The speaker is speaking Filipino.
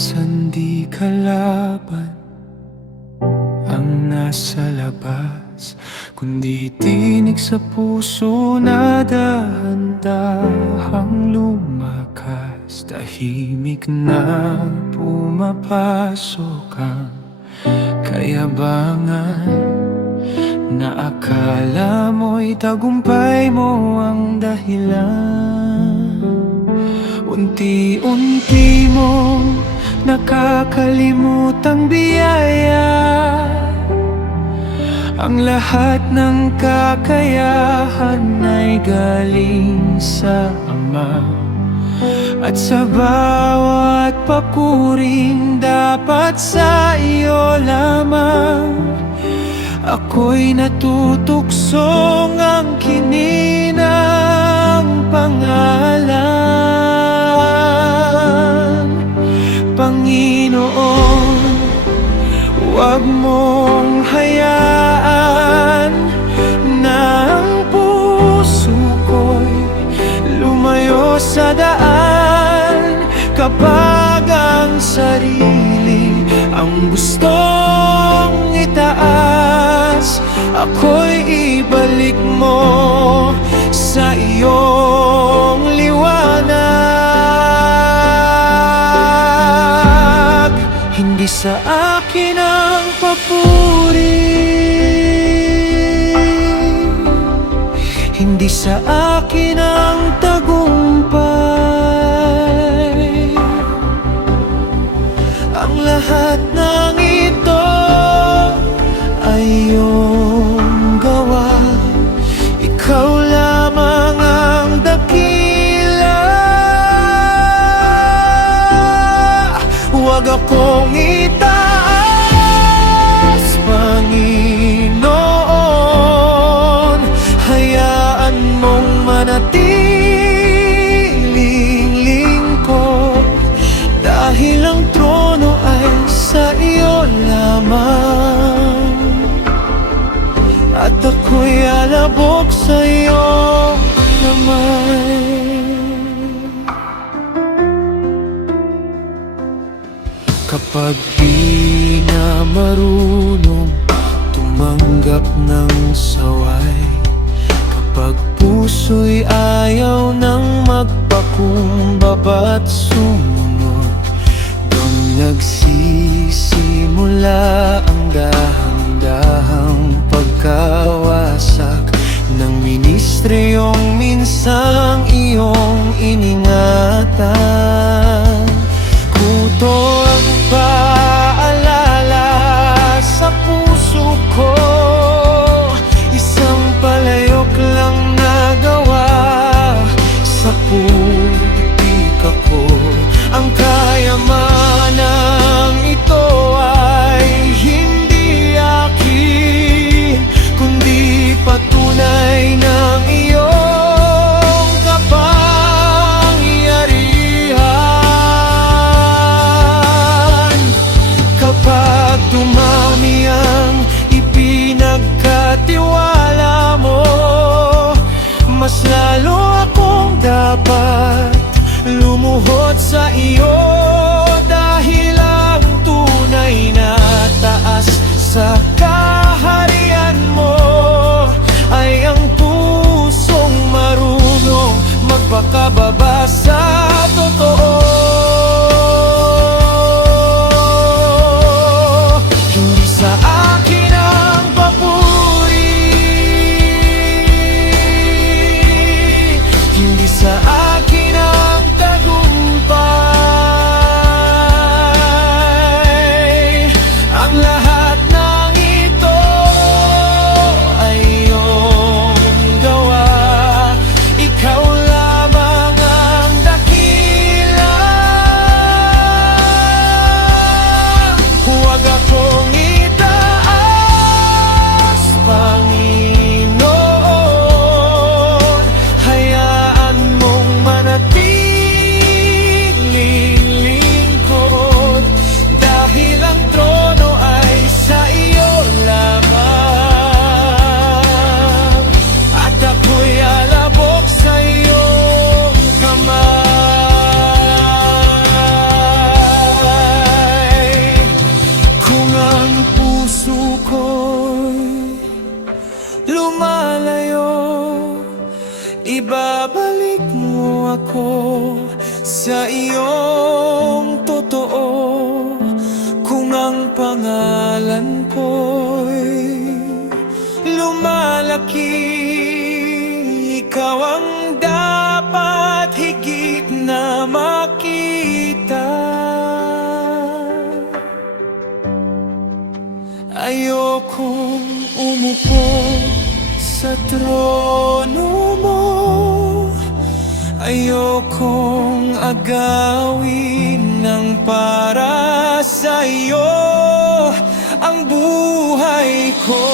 Sandi kalaban ang nasa labas, kundi tinig sa puso na dahan-dahang lumakas. Tahimik na pumapasok ang kayabangan na akala mo'y tagumpay mo ang dahilan. Unti-unti mo nakakalimutang biyaya ang lahat ng kakayahan ay galing sa Ama. At sa bawat papuring dapat sa iyo lamang, ako'y natutuksong ang kininang pangalan. Panginoon, huwag mong hayaan na ang puso ko'y lumayo sa daan, kapag ang sarili ang gustong itaas, ako'y ibalik mo sa iyong liwanag. Hindi sa akin ang papuri, hindi sa akin ang tagumpay. Ang lahat ng ito ay iyong gawa. Ikaw lamang ang dakila. Huwag akong itaas, Panginoon. Hayaan mong manatiling lingkod, dahil ang trono ay sa iyo lamang, at ako'y alabok sa iyo naman. Kapag di na marunong tumanggap ng saway, kapag puso'y ayaw nang magpakumbaba at sumunod, doon nagsisimula ang dahan-dahang pagkawasak ng ministeryong minsang iyong iningatan. Kuto ang paalala sa puso ko, isang palayok lang nagawa sa putik ako. Ang kayamanang ito ay hindi akin, kundi patunay ng iyong kapangyarihan. Kapag dumami ang ipinagkatiwala mo, mas lalo akong dapat lumuhod sa iyo, dahil ang tunay na taas sa kaharian mo ay ang pusong marunong magpakababa sa totoo. Hindi sa akin ang papuri, hindi sa akin ang tagumpay. Habang pangalan ko'y lumalaki, ikaw ang dapat higit na makita. Ayokong umupo sa trono mo, ayokong agawin ng para sa'yo ang buhay ko.